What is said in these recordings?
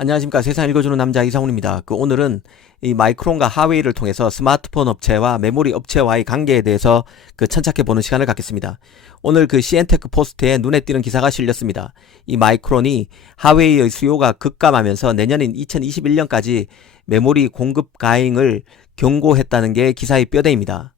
안녕하십니까. 세상 읽어주는 남자 이상훈입니다. 오늘은 이 마이크론과 하웨이를 통해서 스마트폰 업체와 메모리 업체와의 관계에 대해서 천착해보는 시간을 갖겠습니다. 오늘 CN테크 포스트에 눈에 띄는 기사가 실렸습니다. 이 마이크론이 하웨이의 수요가 급감하면서 내년인 2021년까지 메모리 공급 가행을 경고했다는 게 기사의 뼈대입니다.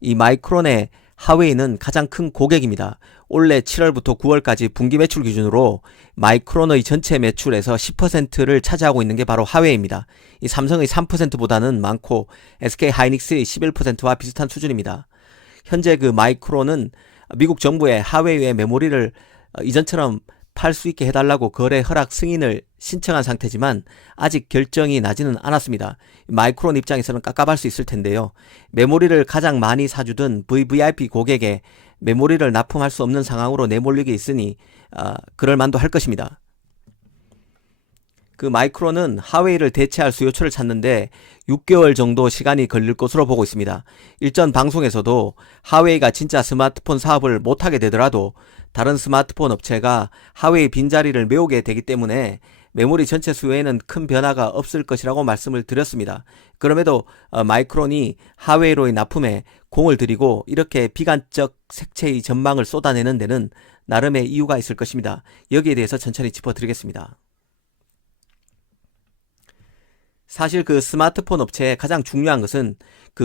이 마이크론의 하웨이는 가장 큰 고객입니다. 올해 7월부터 9월까지 분기 매출 기준으로 마이크론의 전체 매출에서 10%를 차지하고 있는 게 바로 하웨이입니다. 이 삼성의 3%보다는 많고 SK 하이닉스의 11%와 비슷한 수준입니다. 현재 마이크론은 미국 정부에 하웨이의 메모리를 이전처럼 팔 수 있게 해달라고 거래 허락 승인을 신청한 상태지만 아직 결정이 나지는 않았습니다. 마이크론 입장에서는 깝깝할 수 있을 텐데요. 메모리를 가장 많이 사주던 VVIP 고객에 메모리를 납품할 수 없는 상황으로 내몰리게 있으니 그럴 만도 할 것입니다. 마이크론은 하웨이를 대체할 수요처를 찾는데 6개월 정도 시간이 걸릴 것으로 보고 있습니다. 일전 방송에서도 하웨이가 진짜 스마트폰 사업을 못하게 되더라도 다른 스마트폰 업체가 하웨이 빈자리를 메우게 되기 때문에 메모리 전체 수요에는 큰 변화가 없을 것이라고 말씀을 드렸습니다. 그럼에도 마이크론이 하웨이로의 납품에 공을 들이고 이렇게 비관적 색채의 전망을 쏟아내는 데는 나름의 이유가 있을 것입니다. 여기에 대해서 천천히 짚어드리겠습니다. 사실 스마트폰 업체의 가장 중요한 것은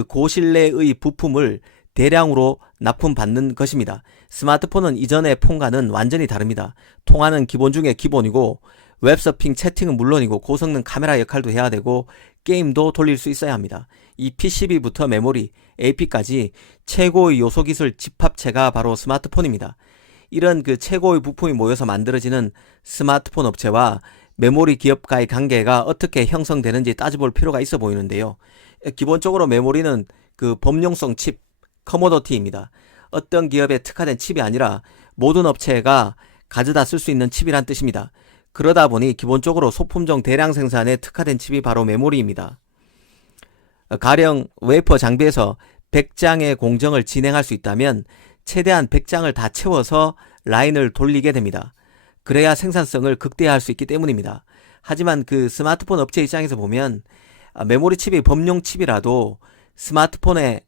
고신뢰의 부품을 대량으로 납품받는 것입니다. 스마트폰은 이전의 폰과는 완전히 다릅니다. 통화는 기본 중에 기본이고 웹서핑, 채팅은 물론이고 고성능 카메라 역할도 해야 되고 게임도 돌릴 수 있어야 합니다. 이 PCB부터 메모리, AP까지 최고의 요소기술 집합체가 바로 스마트폰입니다. 이런 최고의 부품이 모여서 만들어지는 스마트폰 업체와 메모리 기업과의 관계가 어떻게 형성되는지 따져볼 필요가 있어 보이는데요. 기본적으로 메모리는 범용성 칩, 커모더티입니다. 어떤 기업에 특화된 칩이 아니라 모든 업체가 가져다 쓸 수 있는 칩이란 뜻입니다. 그러다 보니 기본적으로 소품종 대량 생산에 특화된 칩이 바로 메모리입니다. 가령 웨이퍼 장비에서 100장의 공정을 진행할 수 있다면 최대한 100장을 다 채워서 라인을 돌리게 됩니다. 그래야 생산성을 극대화할 수 있기 때문입니다. 하지만 스마트폰 업체 입장에서 보면 메모리 칩이 범용 칩이라도 스마트폰의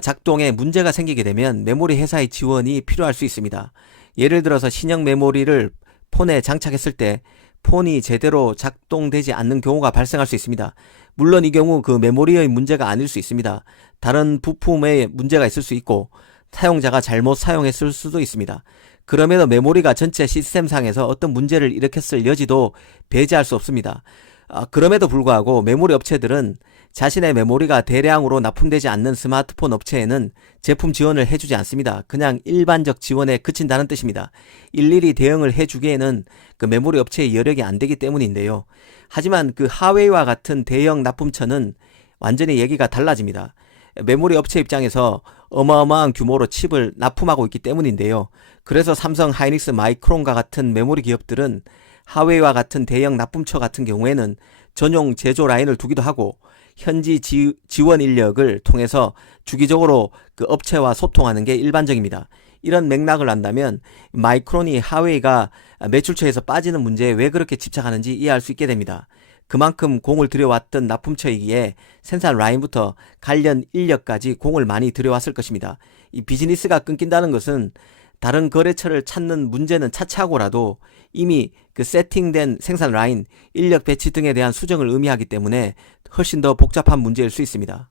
작동에 문제가 생기게 되면 메모리 회사의 지원이 필요할 수 있습니다. 예를 들어서 신형 메모리를 폰에 장착했을 때 폰이 제대로 작동되지 않는 경우가 발생할 수 있습니다. 물론 이 경우 메모리의 문제가 아닐 수 있습니다. 다른 부품에 문제가 있을 수 있고 사용자가 잘못 사용했을 수도 있습니다. 그럼에도 메모리가 전체 시스템상에서 어떤 문제를 일으켰을 여지도 배제할 수 없습니다. 그럼에도 불구하고 메모리 업체들은 자신의 메모리가 대량으로 납품되지 않는 스마트폰 업체에는 제품 지원을 해주지 않습니다. 그냥 일반적 지원에 그친다는 뜻입니다. 일일이 대응을 해주기에는 메모리 업체의 여력이 안 되기 때문인데요. 하지만 하웨이와 같은 대형 납품처는 완전히 얘기가 달라집니다. 메모리 업체 입장에서 어마어마한 규모로 칩을 납품하고 있기 때문인데요. 그래서 삼성, 하이닉스, 마이크론과 같은 메모리 기업들은 하웨이와 같은 대형 납품처 같은 경우에는 전용 제조 라인을 두기도 하고 현지 지원 인력을 통해서 주기적으로 업체와 소통하는 게 일반적입니다. 이런 맥락을 안다면 마이크론이 하웨이가 매출처에서 빠지는 문제에 왜 그렇게 집착하는지 이해할 수 있게 됩니다. 그만큼 공을 들여왔던 납품처이기에 생산 라인부터 관련 인력까지 공을 많이 들여왔을 것입니다. 이 비즈니스가 끊긴다는 것은 다른 거래처를 찾는 문제는 차치하고라도 이미 세팅된 생산 라인, 인력 배치 등에 대한 수정을 의미하기 때문에 훨씬 더 복잡한 문제일 수 있습니다.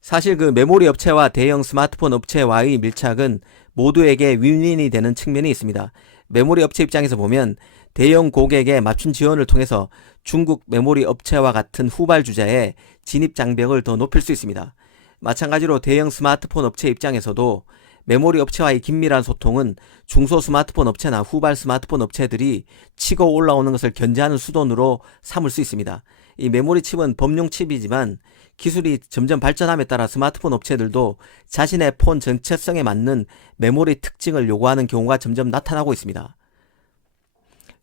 사실 메모리 업체와 대형 스마트폰 업체와의 밀착은 모두에게 윈윈이 되는 측면이 있습니다. 메모리 업체 입장에서 보면 대형 고객의 맞춤 지원을 통해서 중국 메모리 업체와 같은 후발주자의 진입 장벽을 더 높일 수 있습니다. 마찬가지로 대형 스마트폰 업체 입장에서도 메모리 업체와의 긴밀한 소통은 중소 스마트폰 업체나 후발 스마트폰 업체들이 치고 올라오는 것을 견제하는 수단으로 삼을 수 있습니다. 이 메모리 칩은 범용 칩이지만 기술이 점점 발전함에 따라 스마트폰 업체들도 자신의 폰 정체성에 맞는 메모리 특징을 요구하는 경우가 점점 나타나고 있습니다.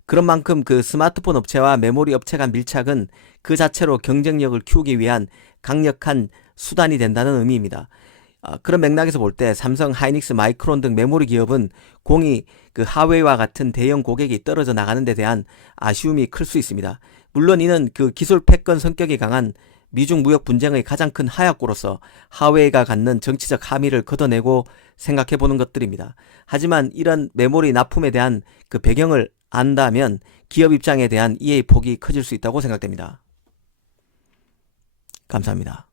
그런 만큼 스마트폰 업체와 메모리 업체 간 밀착은 그 자체로 경쟁력을 키우기 위한 강력한 수단이 된다는 의미입니다. 그런 맥락에서 볼 때 삼성, 하이닉스, 마이크론 등 메모리 기업은 공이 그 하웨이와 같은 대형 고객이 떨어져 나가는 데 대한 아쉬움이 클 수 있습니다. 물론 이는 그 기술 패권 성격이 강한 미중 무역 분쟁의 가장 큰 하약고로서 하웨이가 갖는 정치적 함의를 걷어내고 생각해 보는 것들입니다. 하지만 이런 메모리 납품에 대한 그 배경을 안다면 기업 입장에 대한 이해의 폭이 커질 수 있다고 생각됩니다. 감사합니다.